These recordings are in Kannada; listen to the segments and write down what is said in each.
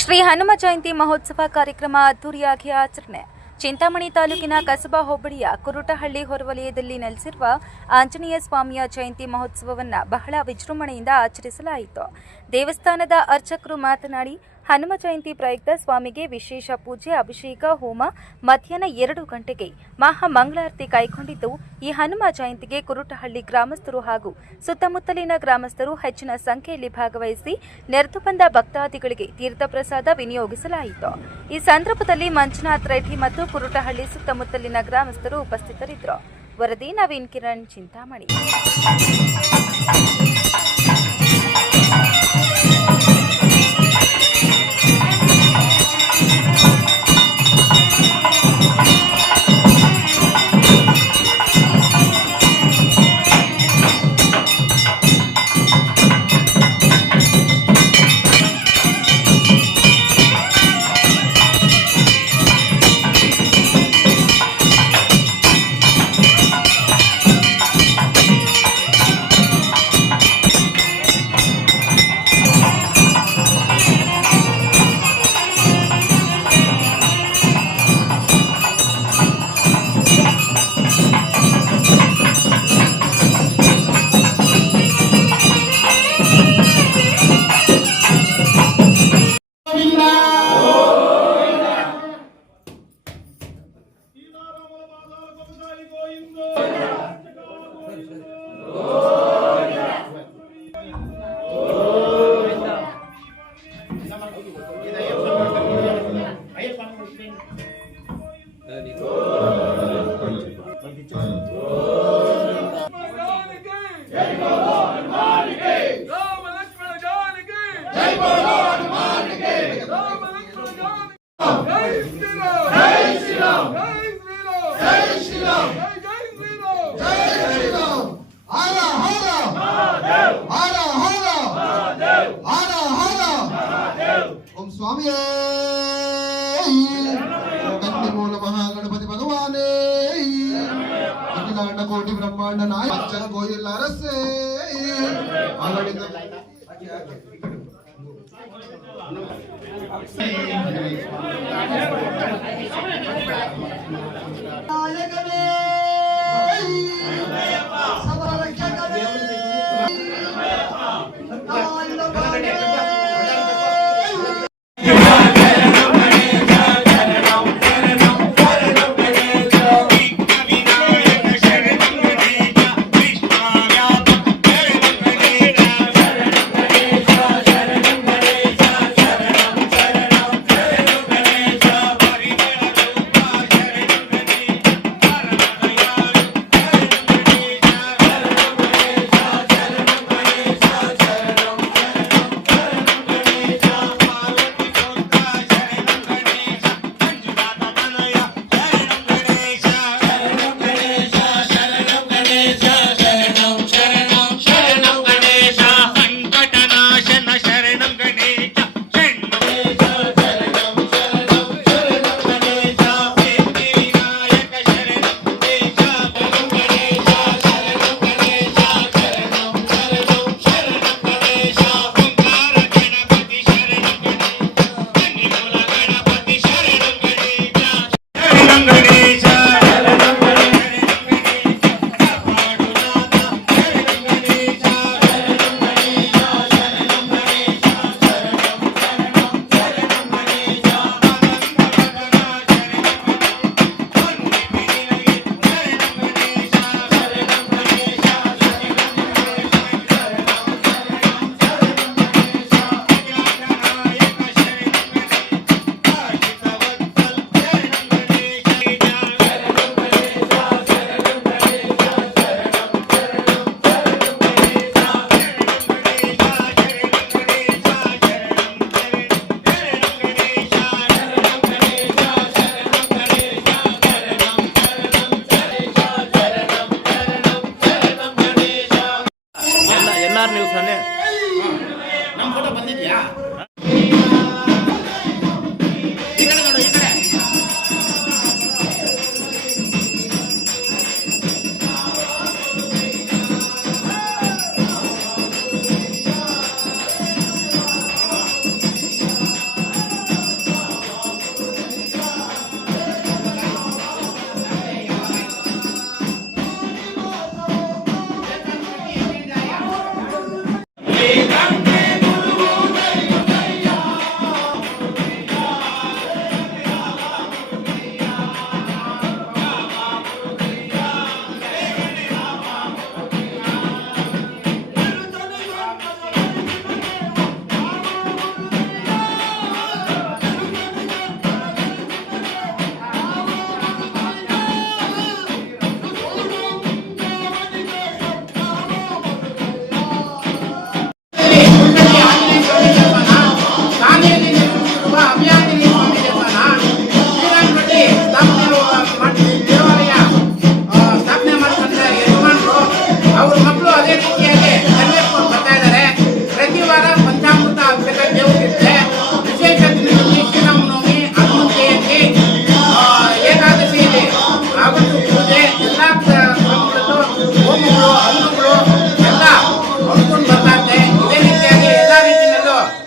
ಶ್ರೀ ಹನುಮ ಜಯಂತಿ ಮಹೋತ್ಸವ ಕಾರ್ಯಕ್ರಮ ಅದ್ದೂರಿಯಾಗಿ ಆಚರಣೆ. ಚಿಂತಾಮಣಿ ತಾಲೂಕಿನ ಕಸಬಾ ಹೋಬಳಿಯ ಕುರುಟಹಳ್ಳಿ ಹೊರವಲಯದಲ್ಲಿ ನೆಲೆಸಿರುವ ಆಂಜನೇಯ ಸ್ವಾಮಿಯ ಜಯಂತಿ ಮಹೋತ್ಸವವನ್ನು ಬಹಳ ವಿಜೃಂಭಣೆಯಿಂದ ಆಚರಿಸಲಾಯಿತು. ದೇವಸ್ಥಾನದ ಅರ್ಚಕರು ಮಾತನಾಡಿ ಹನುಮ ಜಯಂತಿ ಪ್ರಯುಕ್ತ ಸ್ವಾಮಿಗೆ ವಿಶೇಷ ಪೂಜೆ, ಅಭಿಷೇಕ, ಹೋಮ. ಮಧ್ಯಾಹ್ನ ಎರಡು ಗಂಟೆಗೆ ಮಹಾ ಮಂಗಳಾರತಿ ಕೈಗೊಂಡಿದ್ದು ಈ ಹನುಮ ಜಯಂತಿಗೆ ಕುರುಟಹಳ್ಳಿ ಗ್ರಾಮಸ್ಥರು ಹಾಗೂ ಸುತ್ತಮುತ್ತಲಿನ ಗ್ರಾಮಸ್ಥರು ಹೆಚ್ಚಿನ ಸಂಖ್ಯೆಯಲ್ಲಿ ಭಾಗವಹಿಸಿ ನೆರೆದು ಬಂದ ಭಕ್ತಾದಿಗಳಿಗೆ ತೀರ್ಥಪ್ರಸಾದ ವಿನಿಯೋಗಿಸಲಾಯಿತು. ಈ ಸಂದರ್ಭದಲ್ಲಿ ಮಂಜುನಾಥ್ ರೆಡ್ಡಿ ಮತ್ತು ಕುರುಟಹಳ್ಳಿ ಸುತ್ತಮುತ್ತಲಿನ ಗ್ರಾಮಸ್ಥರು ಉಪಸ್ಥಿತರಿದ್ದರು. ವರದಿ ನವೀನ್ ಕಿರಣ್ ಚಿಂತಾಮಣಿ. స్వామి கோடி பிரம்மாண்ட நாயச்சன் கோயில் அரசு நாயகமே சபரட்சகமே நாயகமே ನೀವು ಸೊನ್ನೆ ನಮ್ಮ ಫೋಟೋ ಬಂದಿದ್ಯಾ?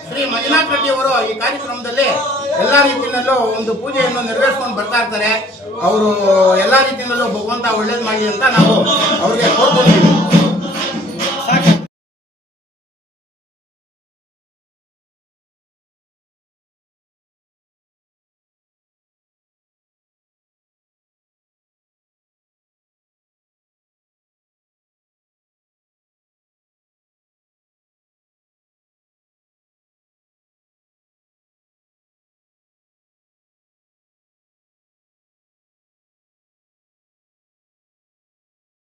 ಶ್ರೀ ಮಂಜುನಾಥ್ ರೆಡ್ಡಿ ಅವರು ಈ ಕಾರ್ಯಕ್ರಮದಲ್ಲಿ ಎಲ್ಲ ರೀತಿಯಲ್ಲೂ ಒಂದು ಪೂಜೆಯನ್ನು ನೆರವೇರಿಸ್ಕೊಂಡು ಬರ್ತಾ ಇರ್ತಾರೆ. ಅವರು ಎಲ್ಲ ರೀತಿಯಲ್ಲೂ ಭಗವಂತ ಒಳ್ಳೇದು ಮಾಡಿ ಅಂತ ನಾವು ಅವ್ರಿಗೆ ಕೋರ್ಕೊಂಡಿದ್ದೀವಿ